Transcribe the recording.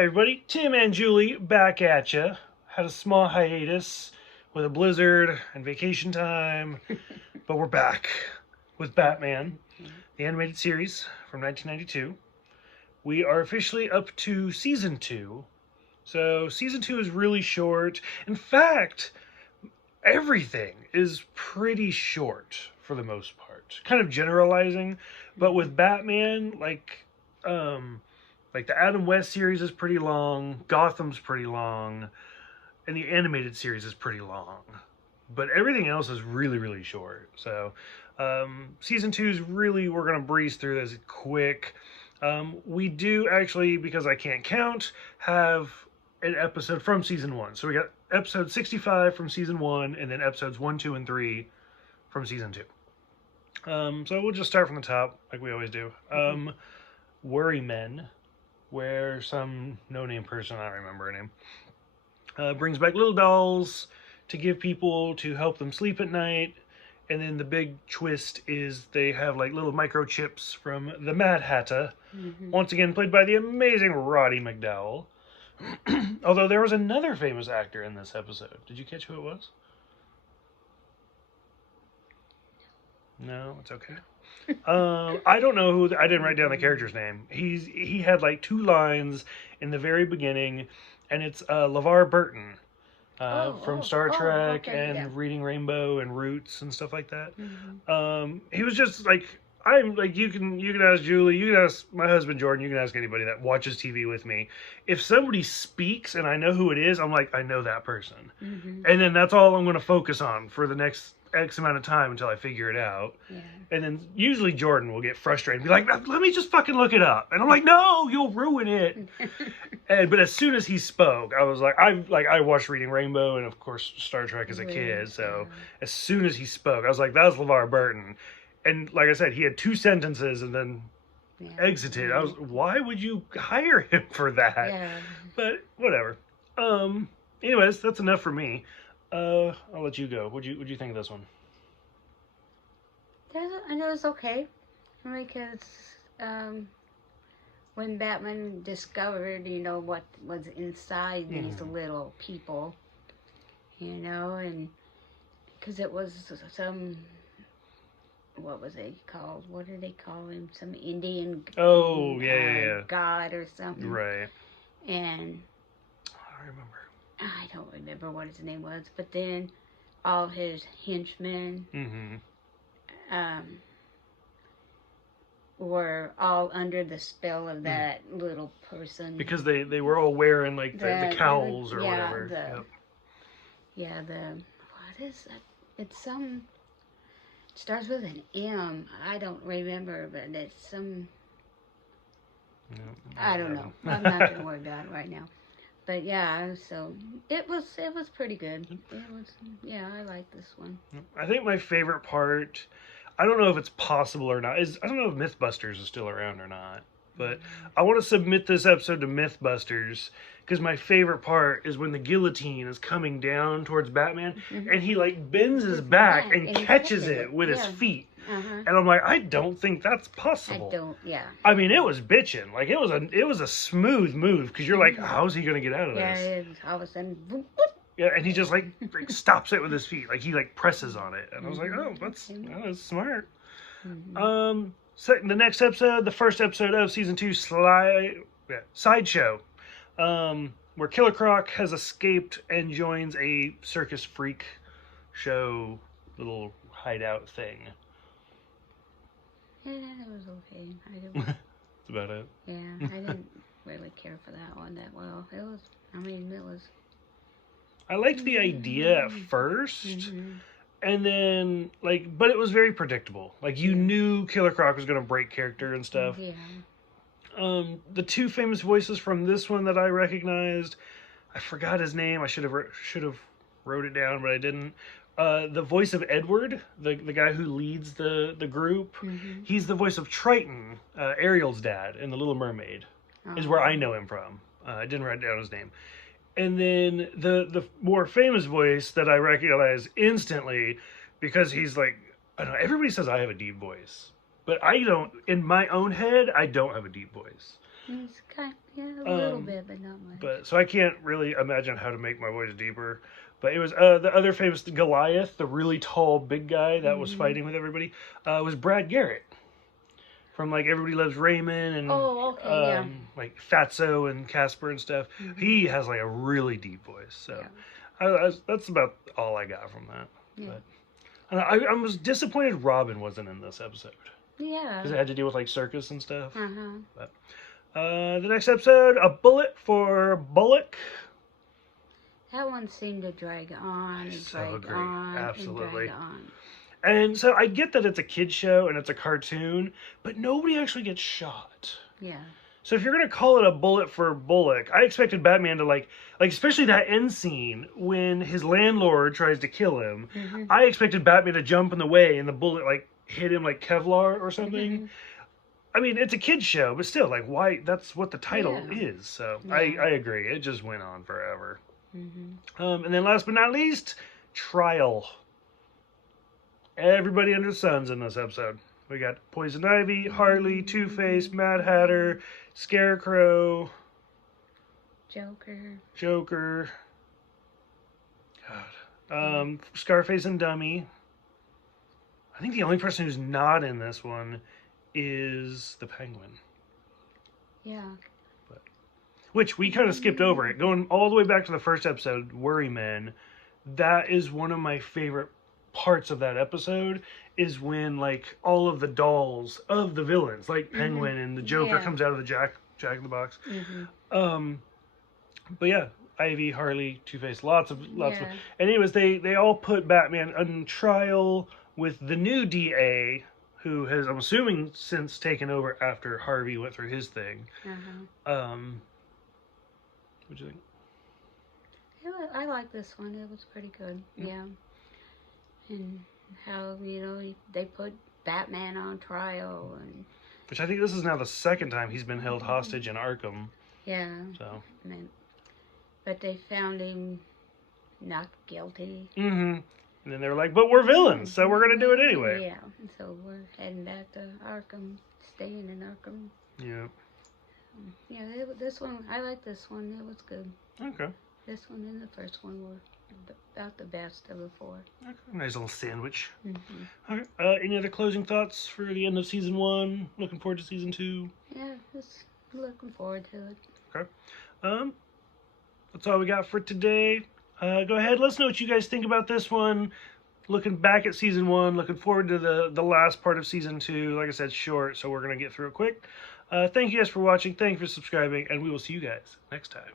Hey everybody, Tim and Julie back at ya. Had a small hiatus with a blizzard and vacation time, but we're back with Batman, the animated series from 1992. We are officially up to season 2. So season 2 is really short. In fact, everything is pretty short for the most part. Kind of generalizing, but with Batman, like the Adam West series is pretty long, Gotham's pretty long, and the animated series is pretty long. But everything else is really, really short. So season 2 is really, we're going to breeze through this quick. We do actually, because I can't count, have an episode from season 1. So we got episode 65 from season 1, and then episodes 1, 2, and 3 from season 2. So we'll just start from the top, like we always do. Worry Men, where some no-name person, I don't remember her name, brings back little dolls to give people to help them sleep at night. And then the big twist is they have like little microchips from the Mad Hatter, once again played by the amazing Roddy McDowall. Although there was another famous actor in this episode. Did you catch who it was? No, it's okay. I don't know who. I didn't write down the character's name. He had like 2 lines in the very beginning, and it's LeVar Burton from Star Trek and Reading Rainbow and Roots and stuff like that. He was just like, I'm like, you can ask Julie, you can ask my husband Jordan, you can ask anybody that watches TV with me. If somebody speaks and I know who it is, I'm like, I know that person, and then that's all I'm going to focus on for the next X amount of time until I figure it out. And then usually Jordan will get frustrated and be like, let me just fucking look it up. And I'm like, no, you'll ruin it. But as soon as he spoke, I was like, I watched Reading Rainbow and of course Star Trek as a kid. So as soon as he spoke, I was like, that's LeVar Burton. And like I said, he had 2 sentences and then exited. I was, why would you hire him for that? But whatever. Anyways, that's enough for me. I'll let you go. What'd you think of this one? I know it's okay, because when Batman discovered, what was inside these little people, and because it was some, what was it called? What did they call him? Some Indian god or something. Right. And I don't remember what his name was, but then all his henchmen were all under the spell of that little person. Because they were all wearing like the cowls or whatever. What is that? It's some, it starts with an M. I don't remember, but it's some, I don't know. I'm not going to worry about it right now. But yeah, so it was pretty good. I like this one. I think my favorite part, I don't know if it's possible or not, is I don't know if Mythbusters is still around or not. But I want to submit this episode to Mythbusters because my favorite part is when the guillotine is coming down towards Batman and he like bends his back and catches it with his feet. And I'm like, I don't think that's possible. I mean, it was bitching. Like, it was a smooth move because you're like, how's he going to get out of this? All of a sudden, boop, boop. Yeah, and he just like stops it with his feet. Like, he like presses on it. And I was like, oh, that's smart. So the next episode, the first episode of season 2, Sideshow, where Killer Croc has escaped and joins a circus freak show little hideout thing. Yeah, it was okay. That's about it. Yeah, I didn't really care for that one that well. It was. I liked the idea at first, and then but it was very predictable. Like you knew Killer Croc was going to break character and stuff. The 2 famous voices from this one that I recognized, I forgot his name. I should have wrote it down, but I didn't. The voice of Edward, the guy who leads the group, he's the voice of Triton, Ariel's dad in The Little Mermaid, is where I know him from. I didn't write down his name. And then the more famous voice that I recognize instantly, because he's like, I don't know, everybody says I have a deep voice, but I don't, in my own head, I don't have a deep voice. It's kind of, a little bit, but not But so I can't really imagine how to make my voice deeper. But it was the other famous Goliath, the really tall big guy that was fighting with everybody, was Brad Garrett from like Everybody Loves Raymond and yeah. like Fatso and Casper and stuff. He has like a really deep voice. So that's about all I got from that. Yeah. But I was disappointed Robin wasn't in this episode. Yeah. Because it had to deal with like circus and stuff. Uh-huh. But, the next episode, A Bullet for Bullock. That one seemed to drag on and drag on Absolutely. and drag on. And so I get that it's a kid's show and it's a cartoon, but nobody actually gets shot. Yeah. So if you're going to call it A Bullet for Bullock, I expected Batman to like especially that end scene when his landlord tries to kill him. I expected Batman to jump in the way and the bullet like hit him like Kevlar or something. I mean, it's a kid's show, but still, like, why? That's what the title is. So I agree. It just went on forever. And then last but not least, Trial. Everybody under the sun's in this episode. We got Poison Ivy, Harley, Two-Face, Mad Hatter, Scarecrow, Joker. God. Scarface and Dummy. I think the only person who's not in this one is the Penguin. Yeah. Which we kind of skipped over it. Going all the way back to the first episode, Worrymen, that is one of my favorite parts of that episode, is when like all of the dolls of the villains, like Penguin and the Joker comes out of the Jack in the Box. But yeah, Ivy, Harley, Two-Face, lots of and anyways, they all put Batman on trial with the new DA, who has, I'm assuming, since taken over after Harvey went through his thing. What do you think? I like this one. It was pretty good. Yeah. And how, they put Batman on trial. Which I think this is now the second time he's been held hostage in Arkham. Yeah. So. But they found him not guilty. And then they were like, but we're villains, so we're going to do it anyway. Yeah. So we're heading back to Arkham, staying in Arkham. Yeah. Yeah, this one, I like this one. It was good. Okay. This one and the first one were about the best of the four. Okay. Nice little sandwich. Okay. Any other closing thoughts for the end of season 1? Looking forward to season 2? Yeah, just looking forward to it. Okay. That's all we got for today. Go ahead, let us know what you guys think about this one. Looking back at season 1, looking forward to the last part of season 2. Like I said, short, so we're going to get through it quick. Thank you guys for watching. Thank you for subscribing, and we will see you guys next time.